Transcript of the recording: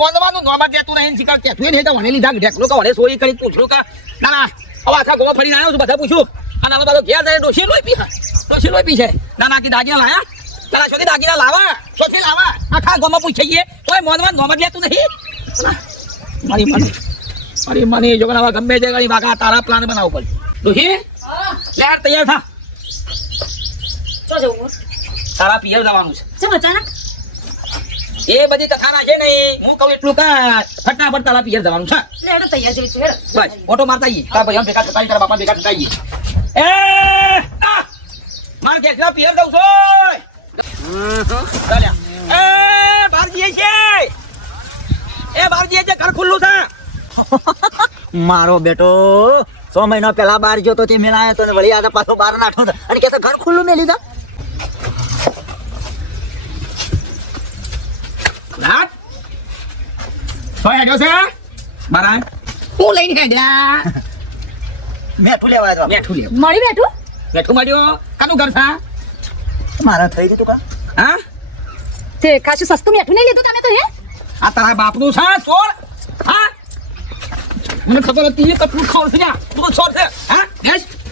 મોદવાનું નોમાં દેતું નહીં શીખર કેતું નહીં તો મને લીધા ઢેકલો કે મને સોરી કરી પૂછ્યું કે ના ના હવે આખા ગોવા ફરીને આવ્યો છું બધા પૂછ્યું અને હવે બધો ઘેર જઈને ડોશી લોહી પી છે ના ના કે દાગીના લાયા તારા સુધી દાગીના લાવા સોથી લાવા આખા ગોમાં પૂછીએ કોઈ મોદમાં નોમાં દેતું નહીં મારી મને જો કે ગમે તે ગાડી વાગા તારા પ્લાન બનાવવો પડે ડોશી લે તૈયાર થા તો જવું તારા પિયર જવાનું છે ચમ અચાનક એ બધી તથાના છે ને હું કહું એટલું કા ફટાફટ તારા પિયર જવાનું છે લે એડો તૈયાર જેવી છે બસ ઓટો મારતા આવીએ તારા ભાઈ ભેગા થતા તારા બાપા ભેગા થતા આવીએ એ માર કે પિયર જઉં છું ચાલ્યા એ બહાર જઈએ છે ઘર ખુલ્લું છે મારો બેટો 6 મહિના પહેલા બહાર ગયો તો તે મેળાયો તો ને વળી આજે પાછો બહાર નાઠો અને કે ઘર ખુલ્લું મેં લીધા રાત સોય હેડ્યો છે મારા હું લઈને હેડ્યા મેઠું લેવા આવ્યો બેઠું લે મળી બેઠું મળ્યો કાનું ઘર છે મારા થઈ ગયું કા હા તે કાશું સસ્તું મેઠું નહીં લીધું તમે તો હે આ તારા બાપનું છે ચોર હા મને ખબર હતી કે તું ચોર છે તું ચોર છે હા